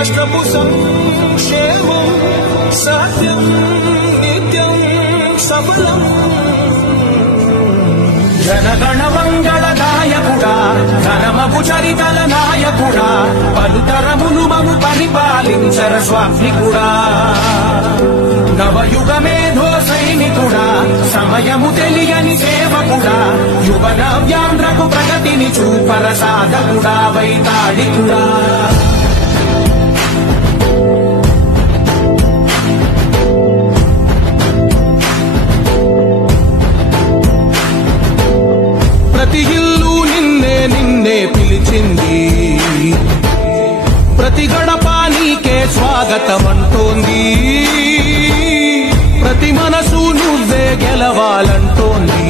రాష్ట్రపు సంక్షేమం సత్యం నిత్యం సఫలం జనగణ మంగళ నాయకుడా ఘనమగు చరితల నాయకుడా పలుతరములు మము పరిపాలించర స్వామికుడా నవయుగ మేధో సైనికుడా సమయము తెలియని సేవకుడా యువ నవ్యాంధ్రకు ప్రగతిని చూపర సాధకుడా వైతాళికుడా ప్రతి ఇల్లు నిన్నే నిన్నే పిలిచింది ప్రతి గడప నీకే స్వాగతమంటోంది ప్రతి మనసు నువ్వే గెలవాలంటోంది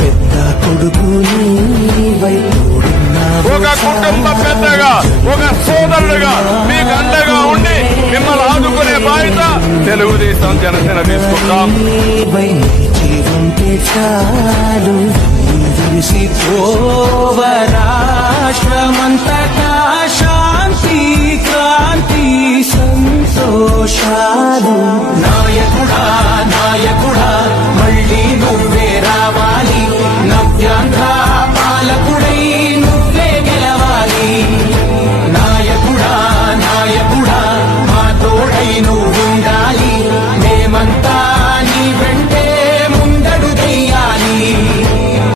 పెద్ద కొడుకు ఒక కుటుంబ పెద్దగా ఒక సోదరుడుగా మీకు అండగా ఉండి మిమ్మల్ని ఆదుకునే బాధ్యత తెలుగుదేశం జనసేన తీసుకుంటాం చాలు రాష్ట్రమంతటా శాంతి క్రాంతి సంతోషాలు నాయకుడా నాయకుడా